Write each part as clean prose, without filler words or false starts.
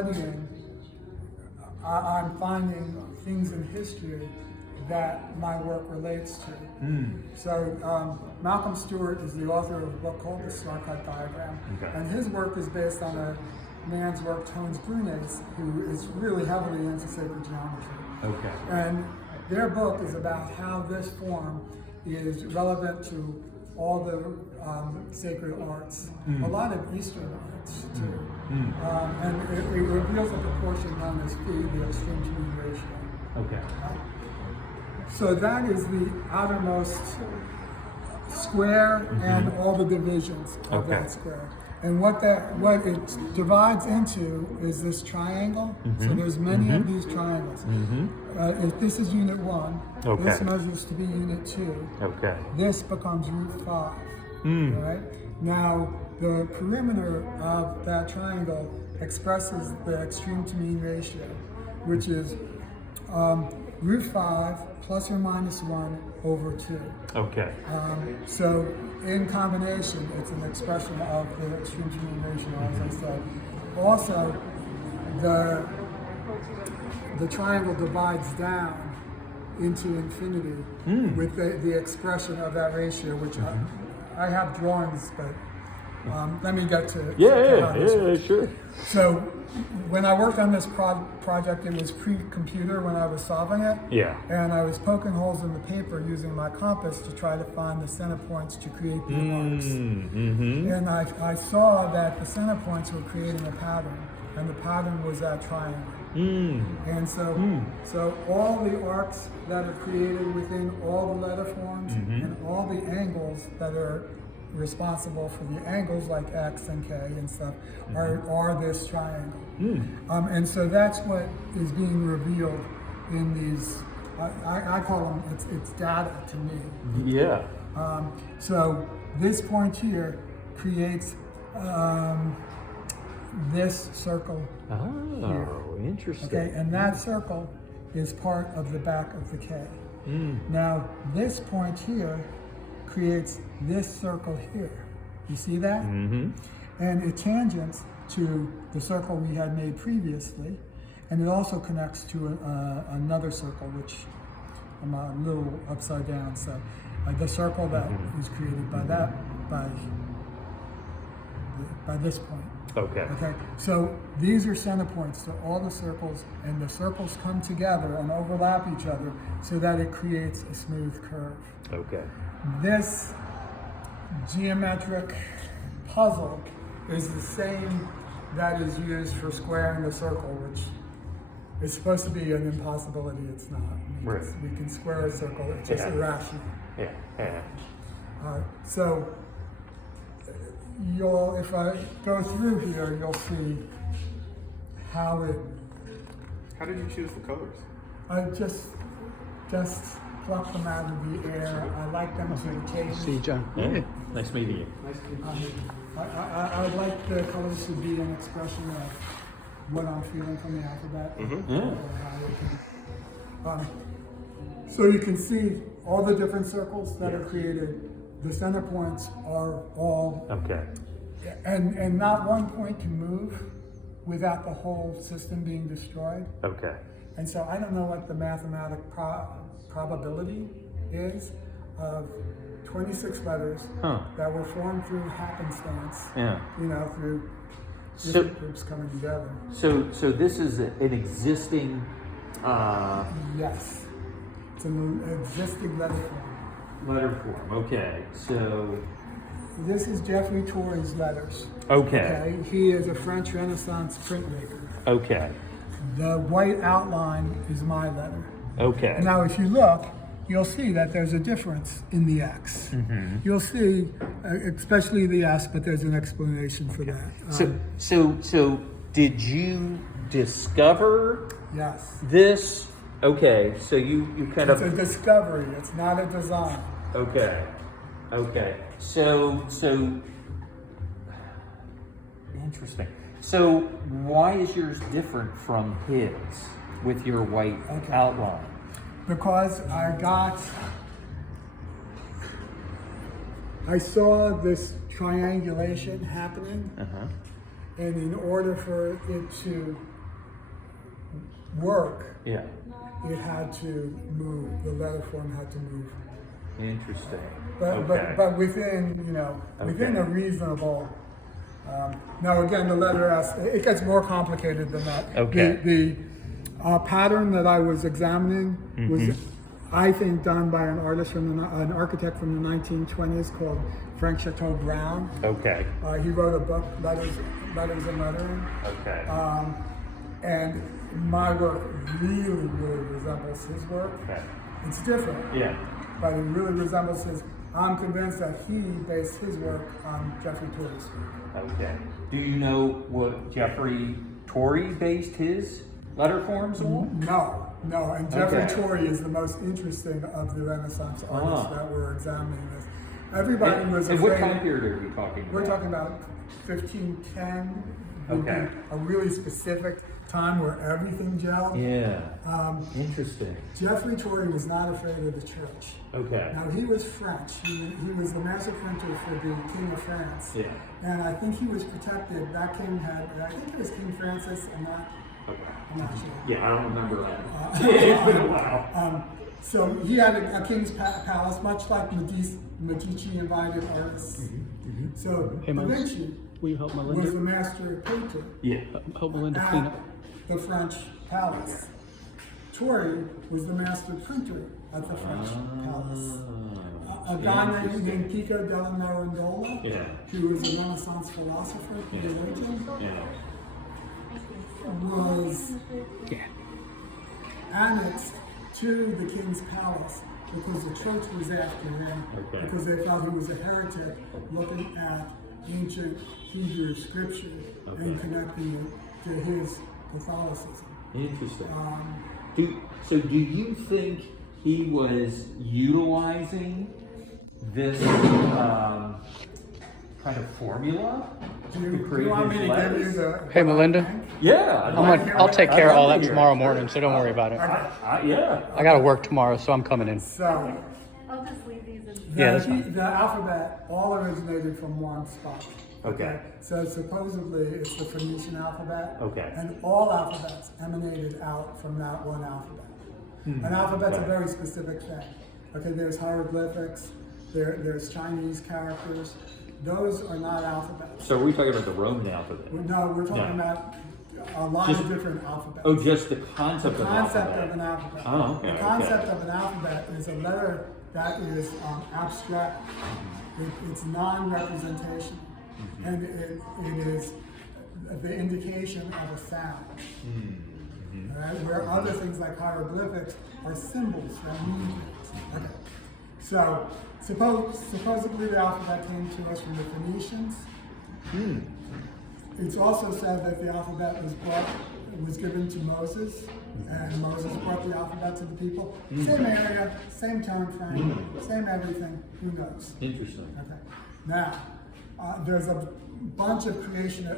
studying, I'm finding things in history that my work relates to. So Malcolm Stewart is the author of a book called The Star-Cut Diagram, and his work is based on a man's work, Tones Brunes, who is really heavily into sacred geometry. And their book is about how this form is relevant to all the sacred arts, a lot of Eastern arts too. And it reveals a proportion known as phi, the extreme to mean ratio. So that is the outermost square and all the divisions of that square. And what it divides into is this triangle. So there's many of these triangles. If this is unit 1, this measures to be unit 2. This becomes root 5. Right? Now, the perimeter of that triangle expresses the extreme to mean ratio, which is root 5 plus or minus 1 over 2. So in combination, it's an expression of the extreme to mean ratio, as I said. Also, the triangle divides down into infinity with the expression of that ratio, which I have drawings, but let me get to how this works. Sure. So when I worked on this project, it was pre-computer when I was solving it. And I was poking holes in the paper using my compass to try to find the center points to create the arcs. And I saw that the center points were creating a pattern, and the pattern was that triangle. And so all the arcs that are created within all the letter forms and all the angles that are responsible for the angles like X and K and stuff are this triangle. And so that's what is being revealed in these, I call them, it's data to me. So this point here creates this circle here. Interesting. And that circle is part of the back of the K. Now this point here creates this circle here. You see that? And it tangents to the circle we had made previously, and it also connects to another circle, which I'm a little upside down. So the circle that is created by that, by this point. So these are center points to all the circles, and the circles come together and overlap each other so that it creates a smooth curve. This geometric puzzle is the same that is used for squaring the circle, which is supposed to be an impossibility. It's not. We can square a circle, it's just irrational. So if I go through here, you'll see how it. How did you choose the colors? I just pluck them out of the air. I like them to taste. See you, John. Nice meeting you. I like the colors to be an expression of what I'm feeling from the alphabet. So you can see all the different circles that are created. The center points are all and not one point can move without the whole system being destroyed. And so I don't know what the mathematic probability is of 26 letters that were formed through happenstance, through different groups coming together. So this is an existing... Yes, it's an existing letter form. So... This is Geoffrey Torrey's letters. He is a French Renaissance printmaker. The white outline is my letter. Now if you look, you'll see that there's a difference in the X. You'll see, especially the S, but there's an explanation for that. So did you discover this? So you kind of... It's a discovery, it's not a design. So interesting. So why is yours different from his with your white outline? Because I saw this triangulation happening, and in order for it to work, Yeah. it had to move. The letter form had to move. Interesting. But Okay. but within, you know, within Okay. a reasonable. Now again, the letter S, it gets more complicated than that. Okay. The pattern that I was examining was, I think, done by an artist an architect from the 1920s called Frank Chateau Brown. Okay. He wrote a book, Letters and Lettering. Okay. And my work really resembles his work. Okay. It's different, Yeah. but it really resembles his. I'm convinced that he based his work on Jeffrey Torrey's work. Okay. Do you know what Jeffrey Torrey based his letter forms on? No, and Jeffrey Okay. Torrey is the most interesting of the Renaissance artists Ah. that were examining this. Everybody was And afraid. what time period are we talking about? We're talking about 1510. would be Okay. A really specific time where everything gelled. Yeah. Interesting. Jeffrey Torrey was not afraid of the church. Okay. Now he was French. He was the master printer for the King of France. Yeah. And I think he was protected. That king had, I think it was King Francis, I'm not sure. Yeah, I don't remember that. It's been a while. So he had a king's palace, much like Medici invited artists. So Hey, Da Mose, Vinci will you help was Melinda? the master painter Yeah. Help Melinda clean at up. the French palace. Torrey was the master printer at the French palace. A guy named Pico della Mirandola, Yeah. who was a Renaissance philosopher, theologian, Yeah. was Yeah. annexed to the king's palace because the church was after him, Okay. because they thought he was a heretic looking at ancient Hebrew scripture Okay. and connecting it to his Catholicism. Interesting. So do you think he was utilizing this kind of formula Do to you create want me his to give you letters? the? Hey, Melinda? Yeah. I'll take care of all that I'd love to hear tomorrow it. morning, so don't worry about it. Yeah. I gotta work tomorrow, so I'm coming in. So, I'll just leave these in. Yeah, that's fine. the alphabet all originated from one spot. Okay. So supposedly it's the Phoenician alphabet. Okay. And all alphabets emanated out from that one alphabet. An alphabet's a Right. very specific thing. Okay, there's hieroglyphics, there's Chinese characters. Those are not alphabets. So are we talking about the Roman alphabet? No, we're talking No. about a lot Just- of different alphabets. Oh, just the concept The of concept alphabet. of an alphabet. Oh, okay, The okay. concept of an alphabet is a letter that is abstract. It's non-representation, and it is the indication of a sound. Right? Where other things like hieroglyphics are symbols that mean things. Okay. So supposedly the alphabet came to us from the Phoenicians. It's also said that the alphabet was given to Moses, and Moses brought the alphabet to the people. Same area, same time frame, same everything. Who knows? Interesting. Okay. Now, there's a bunch of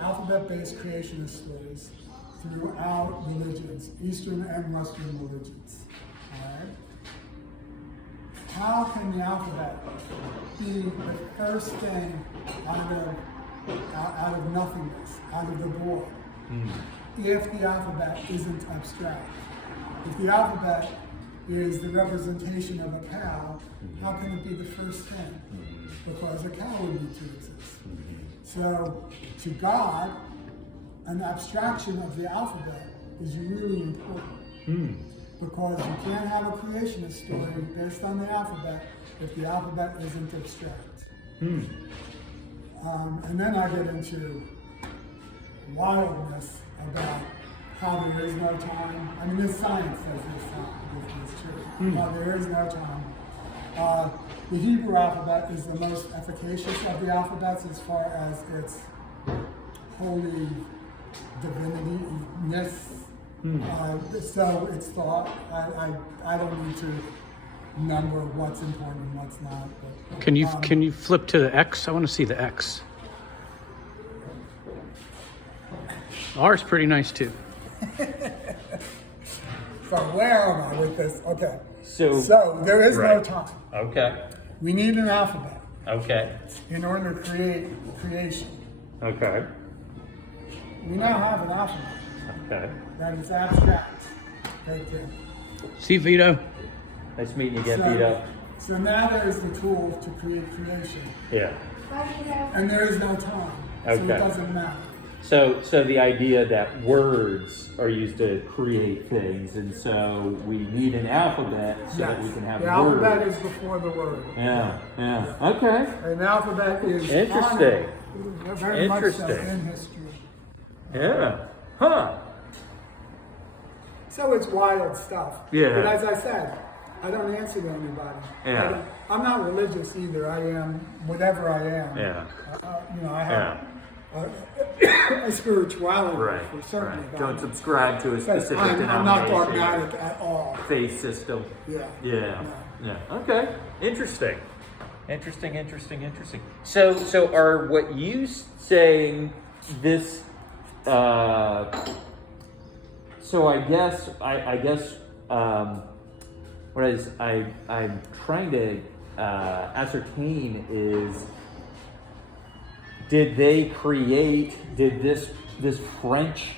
alphabet-based creationist stories throughout religions, Eastern and Western religions. All right. How can the alphabet be the first thing out of nothingness, out of the void, if the alphabet isn't abstract? If the alphabet is the representation of a cow, how can it be the first thing? Because a cow would need to exist. So, to God, an abstraction of the alphabet is really important. Because you can't have a creationist story based on the alphabet if the alphabet isn't abstract. And then I get into wildness about how there is no time. I mean, this science says this is true. How there is no time. The Hebrew alphabet is the most efficacious of the alphabets as far as its holy divinity-ness. So it's thought. I don't need to number what's important and what's not. But, Can you flip to the X? I want to see the X. R's pretty nice too. So where am I with this? Okay. So there is no right. time. Okay. We need an alphabet Okay. in order to create creation. Okay. We now have an alphabet. Okay. That is abstract. Right there. See, Vito? Nice meeting you again, Vito. So now there's the tool to create creation. Yeah. And there is no time. So it Okay. doesn't matter. So the idea that words are used to create things, and so we need an alphabet so that we can have the words. alphabet is before the word. Yeah, yeah. Okay. An alphabet is Interesting. honored, very much so Interesting. in history. Yeah. Huh. So it's wild stuff. Yeah. But as I said, I don't answer to anybody. Yeah. I'm not religious either. I am whatever I am. Yeah. I have a spirituality Right. for certain. Right. Don't subscribe to a But specific I'm not denomination, dogmatic at all. faith system. Yeah. Yeah. No. Yeah. Okay. Interesting. So are what you saying this? So I guess what I'm trying to ascertain is, did this French